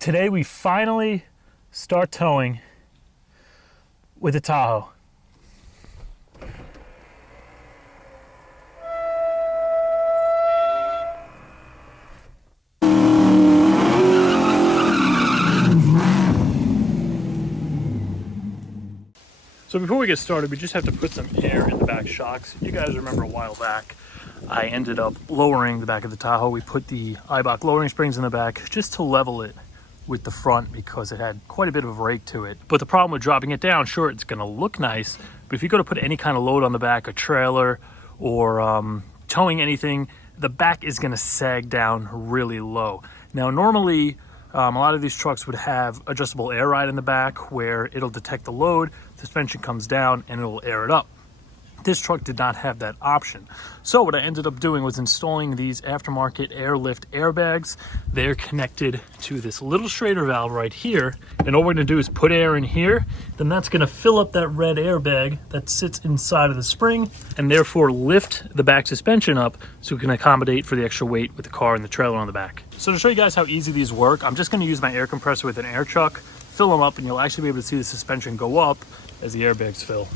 Today we finally start towing with the Tahoe. So before we get started, we just have to put some air in the back shocks. You guys remember a while back, I ended up lowering the back of the Tahoe. We put the Eibach lowering springs in the back just to level it with the front because it had quite a bit of a rake to it. But the problem with dropping it down, sure, it's gonna look nice, but if you go to put any kind of load on the back, a trailer or towing anything, the back is gonna sag down really low. Now, normally, a lot of these trucks would have adjustable air ride in the back where it'll detect the load, suspension comes down, and it'll air it up. This truck did not have that option. So what I ended up doing was installing these aftermarket Airlift Air Bags. They're connected to this little straighter valve right here. And all we're gonna do is put air in here, then that's gonna fill up that red airbag that sits inside of the spring and therefore lift the back suspension up so we can accommodate for the extra weight with the car and the trailer on the back. So to show you guys how easy these work, I'm just gonna use my air compressor with an air chuck, fill them up, and you'll actually be able to see the suspension go up as the airbags fill.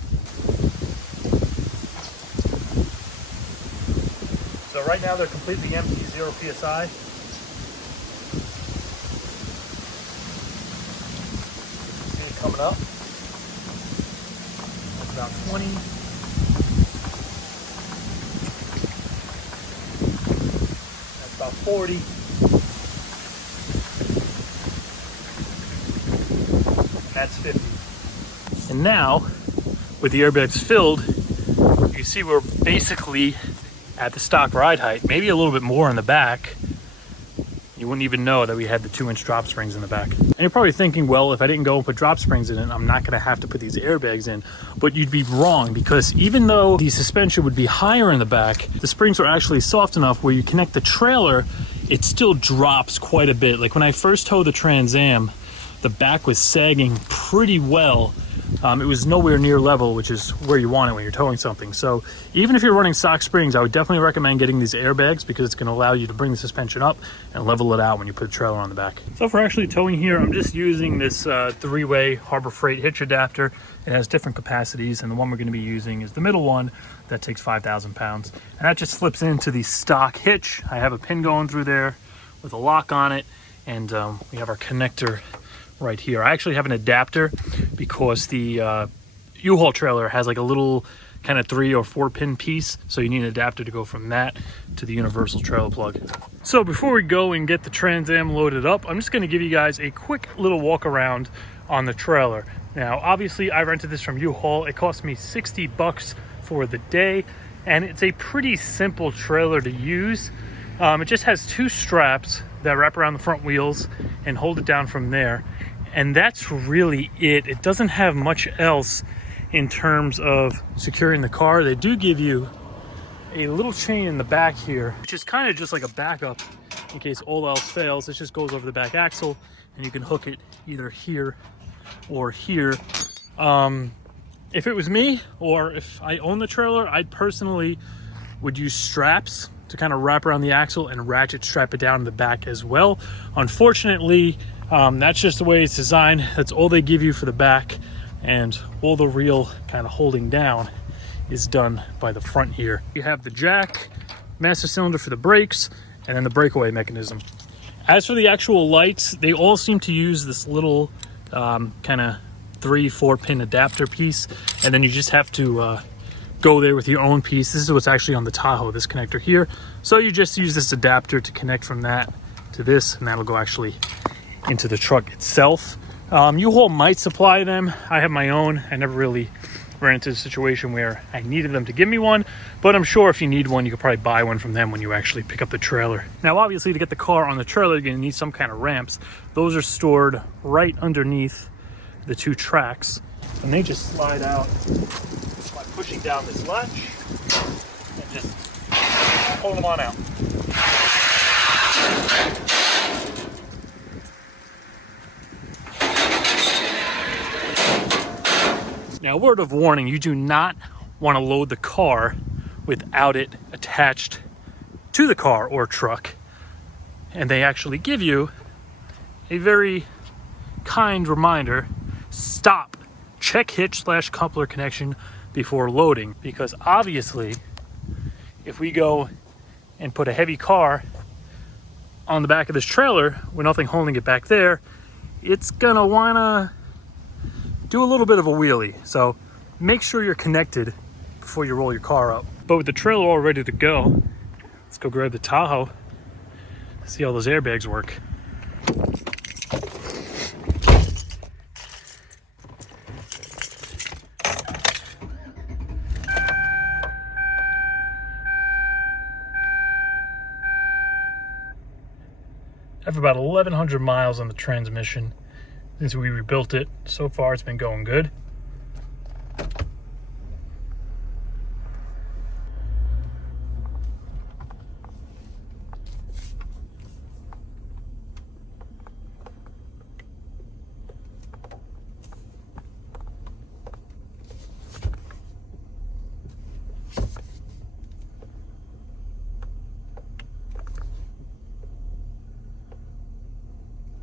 So right now they're completely empty, 0 PSI. See it coming up. That's about 20. That's about 40. And that's 50. And now, with the airbags filled, you can see we're basically at the stock ride height, maybe a little bit more in the back. You wouldn't even know that we had the 2-inch drop springs in the back. And you're probably thinking, well, if I didn't go and put drop springs in it, I'm not gonna have to put these airbags in. But you'd be wrong, because even though the suspension would be higher in the back, the springs are actually soft enough where you connect the trailer, it still drops quite a bit. Like when I first towed the Trans Am, the back was sagging pretty well. It was nowhere near level, which is where you want it when you're towing something. So even if you're running stock springs, I would definitely recommend getting these airbags because it's going to allow you to bring the suspension up and level it out when you put a trailer on the back. So for actually towing here, I'm just using this 3-way Harbor Freight hitch adapter. It has different capacities, and the one we're going to be using is the middle one that takes 5,000 pounds. And that just flips into the stock hitch. I have a pin going through there with a lock on it, and we have our connector right here. I actually have an adapter because the U-Haul trailer has like a little kind of 3 or 4 pin piece, so you need an adapter to go from that to the universal trailer plug. So before we go and get the Trans Am loaded up, I'm just going to give you guys a quick little walk around on the trailer. Now obviously I rented this from U-Haul. It cost me 60 bucks for the day, and it's a pretty simple trailer to use. It just has 2 straps that wrap around the front wheels and hold it down from there. And that's really it. It doesn't have much else in terms of securing the car. They do give you a little chain in the back here, which is kind of just like a backup in case all else fails. It just goes over the back axle and you can hook it either here or here. If it was me, or if I own the trailer, I personally would use straps to kind of wrap around the axle and ratchet strap it down in the back as well. Unfortunately, that's just the way it's designed. That's all they give you for the back, and all the real kind of holding down is done by the front here. You have the jack, master cylinder for the brakes, and then the breakaway mechanism. As for the actual lights, they all seem to use this little kind of 3-4 pin adapter piece, and then you just have to go there with your own piece. This is what's actually on the Tahoe, this connector here. So you just use this adapter to connect from that to this, and that'll go actually into the truck itself. U-Haul might supply them. I have my own. I never really ran into a situation where I needed them to give me one, but I'm sure if you need one, you could probably buy one from them when you actually pick up the trailer. Now, obviously, to get the car on the trailer, you're gonna need some kind of ramps. Those are stored right underneath the 2 tracks, and they just slide out by pushing down this latch and just pull them on out. Now, word of warning, you do not want to load the car without it attached to the car or truck. And they actually give you a very kind reminder, stop, check hitch/coupler connection before loading, because obviously if we go and put a heavy car on the back of this trailer with nothing holding it back there, it's gonna wanna do a little bit of a wheelie. So make sure you're connected before you roll your car up. But with the trailer all ready to go, let's go grab the Tahoe, see how those airbags work. I have about 1,100 miles on the transmission since we rebuilt it. So far it's been going good.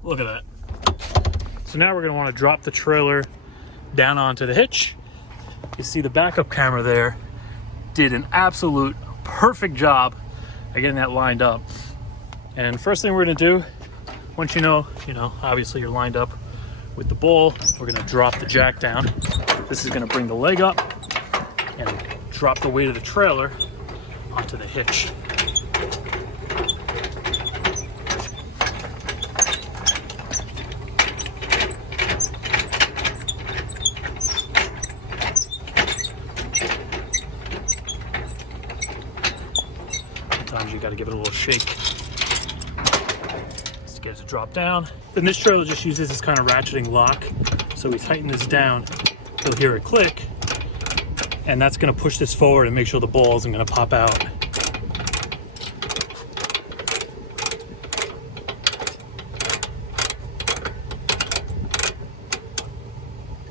Look at that. So now we're going to want to drop the trailer down onto the hitch. You see the backup camera there did an absolute perfect job of getting that lined up. And first thing we're going to do, once you know, obviously you're lined up with the ball, we're going to drop the jack down. This is going to bring the leg up and drop the weight of the trailer onto the hitch. Sometimes you got to give it a little shake just to get it to drop down. Then this trailer just uses this kind of ratcheting lock. So we tighten this down, you'll hear it click, and that's going to push this forward and make sure the ball isn't going to pop out.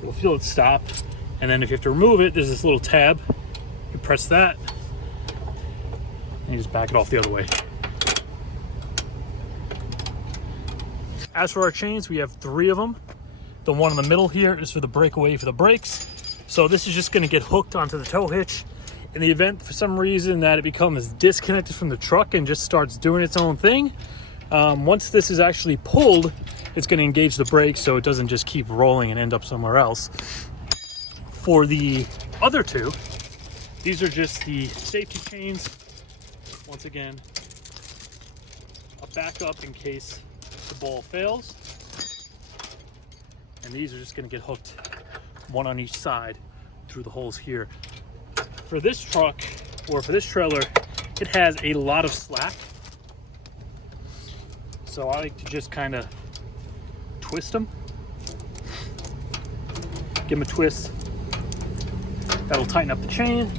You'll feel it stop, and then if you have to remove it, there's this little tab. You press that, and you just back it off the other way. As for our chains, we have 3 of them. The one in the middle here is for the breakaway for the brakes. So this is just going to get hooked onto the tow hitch. In the event for some reason that it becomes disconnected from the truck and just starts doing its own thing, once this is actually pulled, it's going to engage the brakes so it doesn't just keep rolling and end up somewhere else. For the other 2, these are just the safety chains. Once again, a backup in case the ball fails. And these are just going to get hooked, one on each side through the holes here. For this truck, or for this trailer, it has a lot of slack. So I like to just kind of twist them. Give them a twist. That'll tighten up the chain.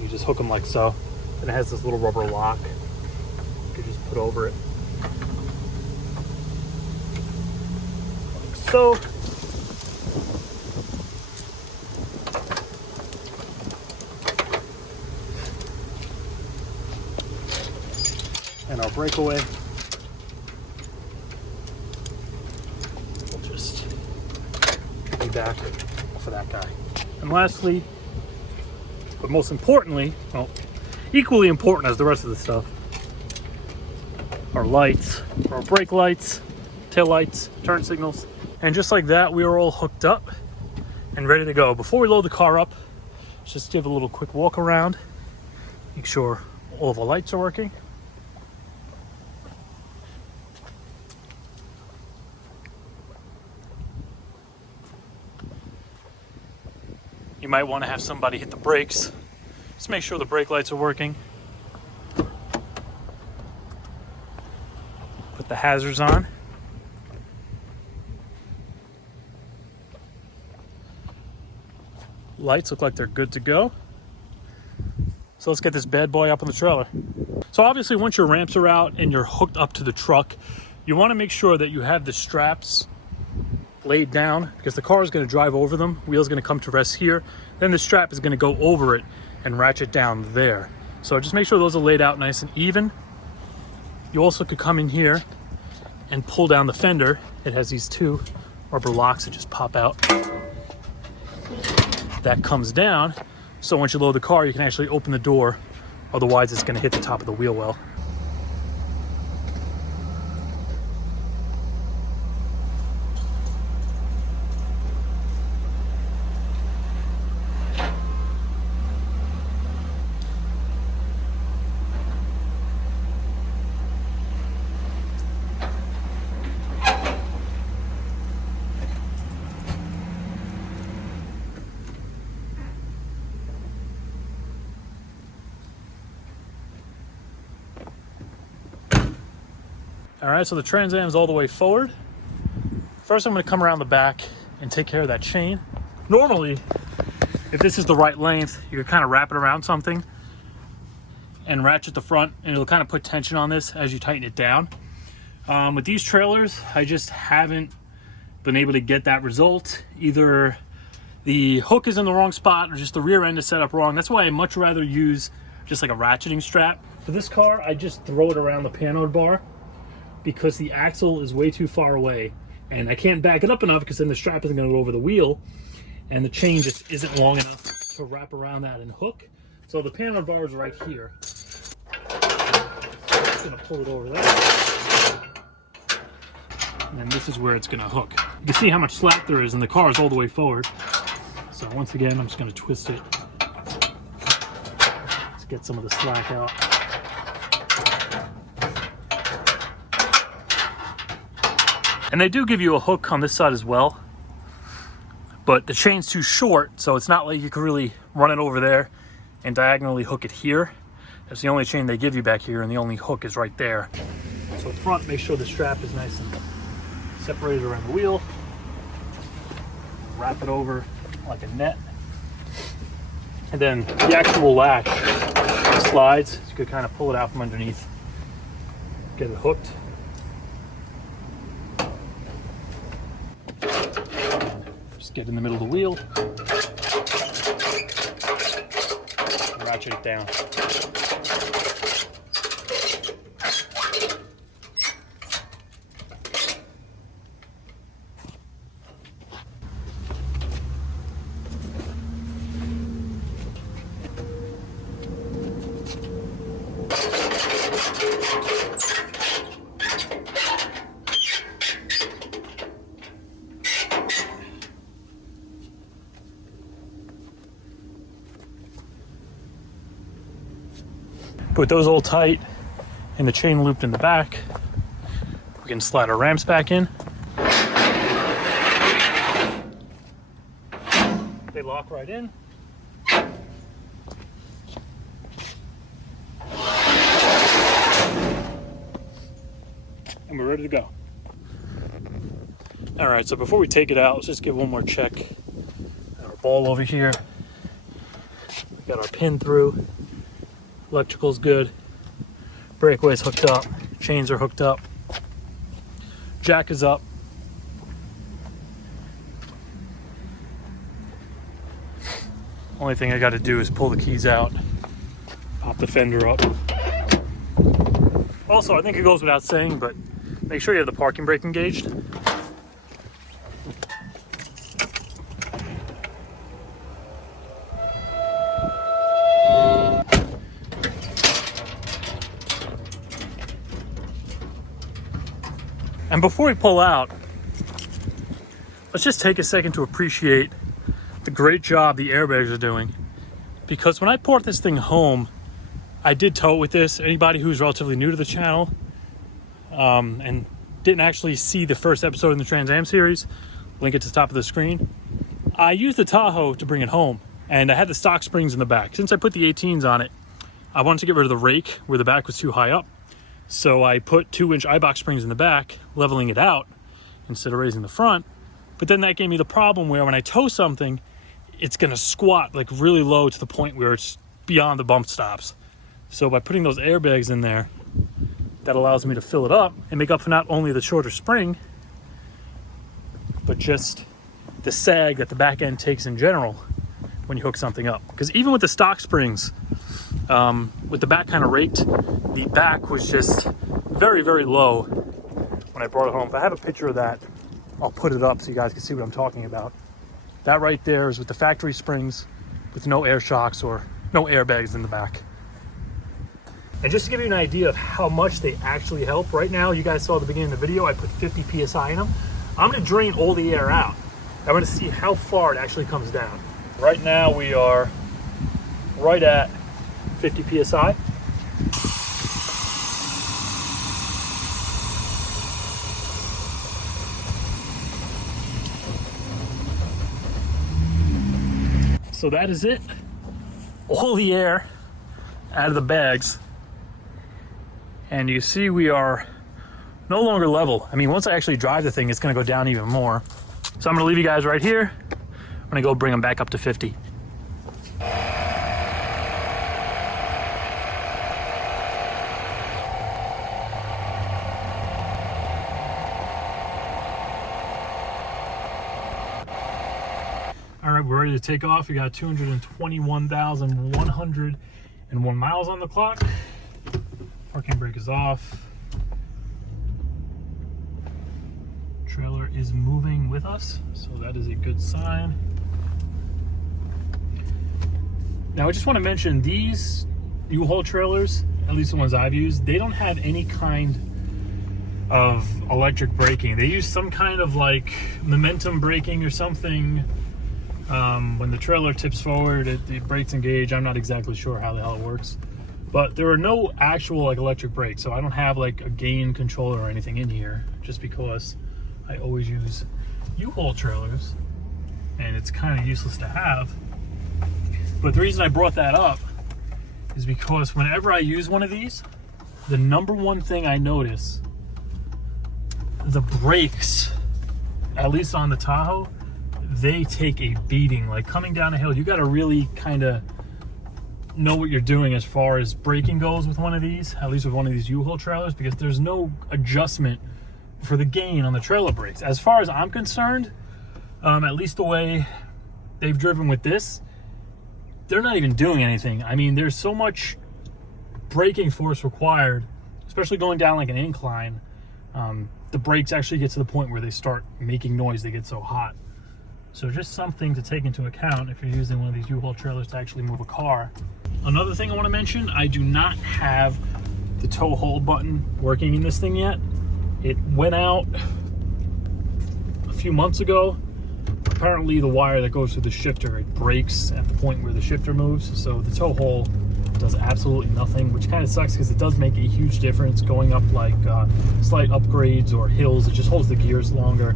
You just hook them like so. And it has this little rubber lock you can just put over it. Like so. And our breakaway. We'll just piggyback off of that guy. And lastly, but most importantly, well, equally important as the rest of the stuff, our lights, our brake lights, tail lights, turn signals. And just like that, we are all hooked up and ready to go. Before we load the car up, let's just give a little quick walk around, make sure all of the lights are working. You might want to have somebody hit the brakes. Just make sure the brake lights are working. Put the hazards on. Lights look like they're good to go. So let's get this bad boy up on the trailer. So obviously once your ramps are out and you're hooked up to the truck, you want to make sure that you have the straps laid down, because the car is going to drive over them. Wheel's going to come to rest here. Then the strap is going to go over it and ratchet down there. So just make sure those are laid out nice and even. You also could come in here and pull down the fender. It has these two rubber locks that just pop out. That comes down, so once you load the car, you can actually open the door. Otherwise, it's going to hit the top of the wheel well. All right, so the Trans Am is all the way forward. First, I'm gonna come around the back and take care of that chain. Normally, if this is the right length, you could kind of wrap it around something and ratchet the front, and it'll kind of put tension on this as you tighten it down. With these trailers, I just haven't been able to get that result. Either the hook is in the wrong spot or just the rear end is set up wrong. That's why I much rather use just like a ratcheting strap. For this car, I just throw it around the panhard bar, because the axle is way too far away and I can't back it up enough because then the strap isn't going to go over the wheel and the chain just isn't long enough to wrap around that and hook. So the panhard bar is right here. Just going to pull it over there. And then this is where it's going to hook. You can see how much slack there is and the car is all the way forward. So once again, I'm just going to twist it. Let's get some of the slack out. And they do give you a hook on this side as well, but the chain's too short, so it's not like you can really run it over there and diagonally hook it here. That's the only chain they give you back here, and the only hook is right there. So up front, make sure the strap is nice and separated around the wheel. Wrap it over like a net. And then the actual latch slides, so you could kind of pull it out from underneath, get it hooked. Just get in the middle of the wheel, ratchet it down. Put those all tight and the chain looped in the back. We can slide our ramps back in. They lock right in. And we're ready to go. All right, so before we take it out, let's just give one more check. Got our ball over here. We got our pin through. Electrical's good. Breakaway's hooked up. Chains are hooked up. Jack is up. Only thing I got to do is pull the keys out, pop the fender up. Also, I think it goes without saying, but make sure you have the parking brake engaged. And before we pull out, let's just take a second to appreciate the great job the airbags are doing. Because when I brought this thing home, I did tow it with this. Anybody who's relatively new to the channel and didn't actually see the first episode in the Trans Am series, link it to the top of the screen. I used the Tahoe to bring it home, and I had the stock springs in the back. Since I put the 18s on it, I wanted to get rid of the rake where the back was too high up. So I put 2-inch eye-box springs in the back, leveling it out instead of raising the front. But then that gave me the problem where when I tow something, it's gonna squat like really low to the point where it's beyond the bump stops. So by putting those airbags in there, that allows me to fill it up and make up for not only the shorter spring, but just the sag that the back end takes in general when you hook something up. Because even with the stock springs, with the back kind of raked, the back was just very, very low when I brought it home. If I have a picture of that, I'll put it up so you guys can see what I'm talking about. That right there is with the factory springs with no air shocks or no airbags in the back. And just to give you an idea of how much they actually help, right now, you guys saw at the beginning of the video, I put 50 PSI in them. I'm gonna drain all the air out. I'm gonna see how far it actually comes down. Right now we are right at 50 PSI. So that is it. All the air out of the bags. And you see we are no longer level. I mean, once I actually drive the thing, it's gonna go down even more. So I'm gonna leave you guys right here. I'm gonna go bring them back up to 50. All right, we're ready to take off. We got 221,101 miles on the clock. Parking brake is off. Trailer is moving with us, so that is a good sign. Now, I just want to mention these U-Haul trailers, at least the ones I've used, they don't have any kind of electric braking. They use some kind of like momentum braking or something. When the trailer tips forward, the brakes engage. I'm not exactly sure how the hell it works. But there are no actual like electric brakes, so I don't have like a gain controller or anything in here, just because I always use U-Haul trailers and it's kind of useless to have. But the reason I brought that up is because whenever I use one of these, the number one thing I notice, the brakes, at least on the Tahoe, they take a beating. Like coming down a hill, you got to really kind of know what you're doing as far as braking goes with one of these, at least with one of these U-Haul trailers, because there's no adjustment for the gain on the trailer brakes. As far as I'm concerned, at least the way they've driven with this, they're not even doing anything. I mean, there's so much braking force required, especially going down like an incline. The brakes actually get to the point where they start making noise. They get so hot. So just something to take into account if you're using one of these U-Haul trailers to actually move a car. Another thing I want to mention, I do not have the tow hold button working in this thing yet. It went out a few months ago. Apparently the wire that goes through the shifter, it breaks at the point where the shifter moves. So the tow hold does absolutely nothing, which kind of sucks because it does make a huge difference going up like slight upgrades or hills. It just holds the gears longer.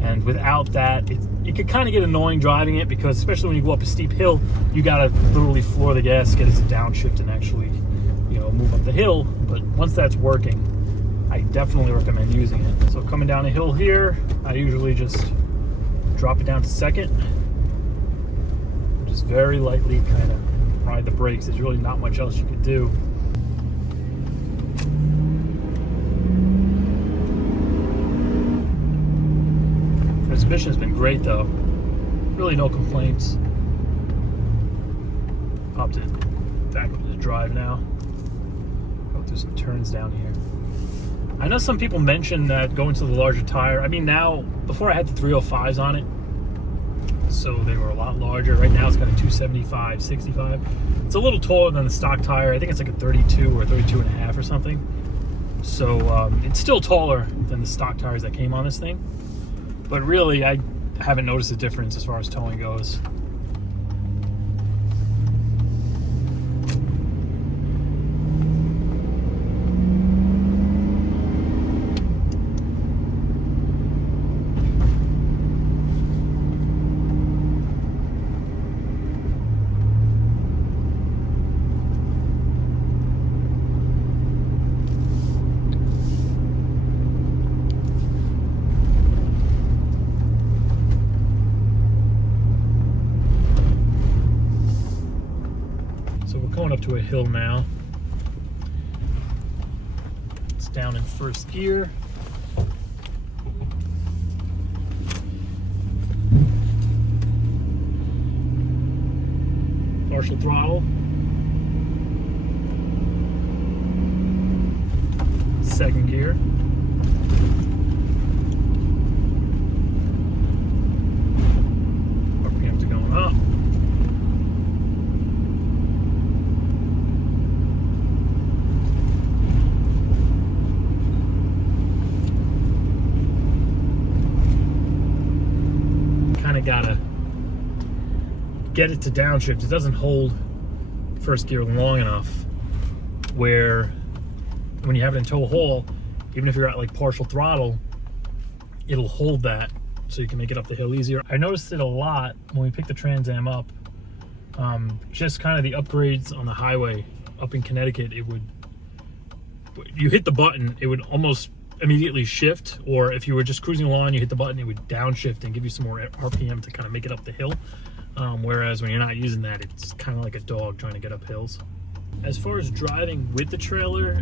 And without that, it could kind of get annoying driving it, because especially when you go up a steep hill, you gotta literally floor the gas, get it to downshift and actually, you know, move up the hill. But once that's working, I definitely recommend using it. So coming down a hill here, I usually just drop it down to second. Just very lightly kind of ride the brakes. There's really not much else you could do. Transmission has been great though. Really no complaints. Popped it back up to the drive now. Go through some turns down here. I know some people mentioned that going to the larger tire. I mean, now, before I had the 305s on it, so they were a lot larger. Right now it's got a 275, 65. It's a little taller than the stock tire. I think it's like a 32 or 32 and a half or something. So it's still taller than the stock tires that came on this thing. But really, I haven't noticed a difference as far as towing goes. Going up to a hill now. It's down in first gear. Partial throttle. second gear. RPMs are going up. Kind of gotta get it to downshift. It doesn't hold first gear long enough where when you have it in tow haul, even if you're at like partial throttle, it'll hold that so you can make it up the hill easier. I noticed it a lot when we picked the Trans Am up. Just kind of the upgrades on the highway up in Connecticut, it would, you hit the button, it would almost immediately shift, or if you were just cruising along, you hit the button, it would downshift and give you some more RPM to kind of make it up the hill. Whereas when you're not using that, it's kind of like a dog trying to get up hills. As far as driving with the trailer,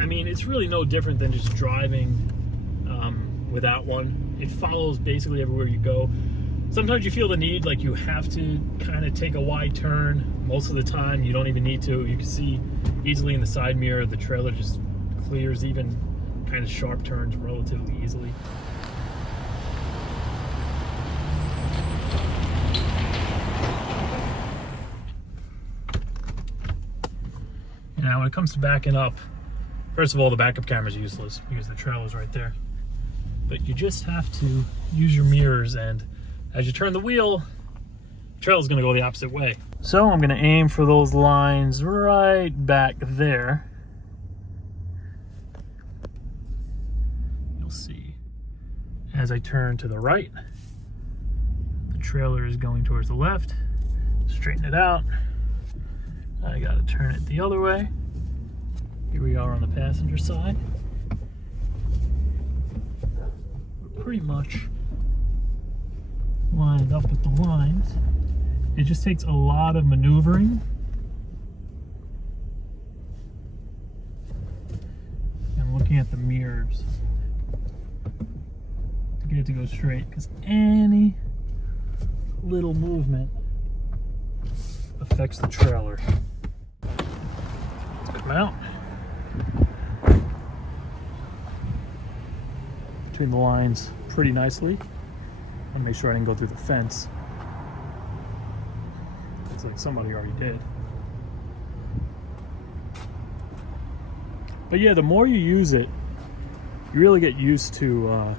I mean, it's really no different than just driving without one. It follows basically everywhere you go. Sometimes you feel the need, like you have to kind of take a wide turn. Most of the time, you don't even need to. You can see easily in the side mirror, the trailer just clears even kind of sharp turns relatively easily. Now, when it comes to backing up, first of all, the backup camera is useless because the trailer's right there. But you just have to use your mirrors, and as you turn the wheel, the trailer's going to go the opposite way. So I'm going to aim for those lines right back there. You'll see as I turn to the right, the trailer is going towards the left. Straighten it out. I gotta turn it the other way. Here we are on the passenger side. We're pretty much lined up with the lines. It just takes a lot of maneuvering. And looking at the mirrors to get it to go straight, because any little movement affects the trailer. Good mount. Between the lines pretty nicely. I want to make sure I didn't go through the fence. Looks like somebody already did. But yeah, the more you use it, you really get used to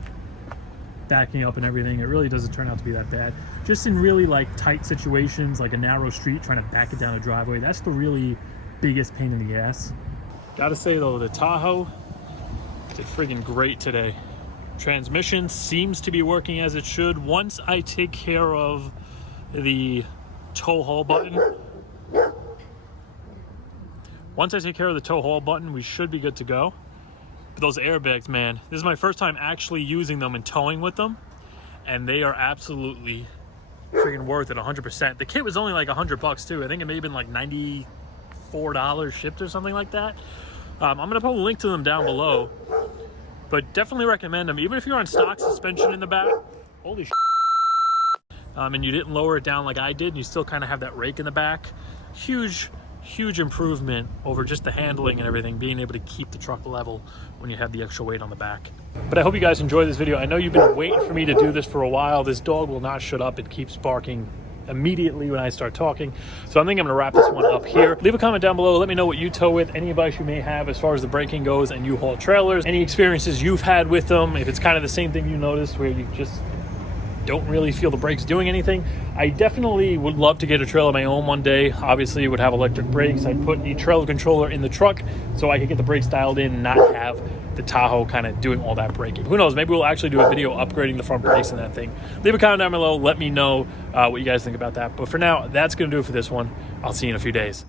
backing up and everything. It really doesn't turn out to be that bad. Just in really like tight situations, like a narrow street, trying to back it down a driveway, that's the really biggest pain in the ass. Gotta say though, the Tahoe did friggin' great today. Transmission seems to be working as it should. Once I take care of the tow haul button, we should be good to go. But those airbags, man, this is my first time actually using them and towing with them, and they are absolutely freaking worth it 100%. The kit was only like $100 too. I think it may have been like $94 shipped or something like that. I'm gonna put a link to them down below, but definitely recommend them. Even if you're on stock suspension in the back, holy shit. And you didn't lower it down like I did, and you still kind of have that rake in the back. Huge improvement over just the handling and everything, being able to keep the truck level when you have the extra weight on the back. But I hope you guys enjoyed this video. I know you've been waiting for me to do this for a while. This dog will not shut up. It keeps barking immediately when I start talking. So I think I'm gonna wrap this one up here. Leave a comment down below. Let me know what you tow with, any advice you may have as far as the braking goes and U-Haul trailers, any experiences you've had with them, if it's kind of the same thing you noticed where you just don't really feel the brakes doing anything. I definitely would love to get a trailer of my own one day. Obviously it would have electric brakes. I'd put a trailer controller in the truck so I could get the brakes dialed in and not have the Tahoe kind of doing all that braking. Who knows, maybe we'll actually do a video upgrading the front brakes in that thing. Leave a comment down below, let me know what you guys think about that. But for now, that's gonna do it for this one. I'll see you in a few days.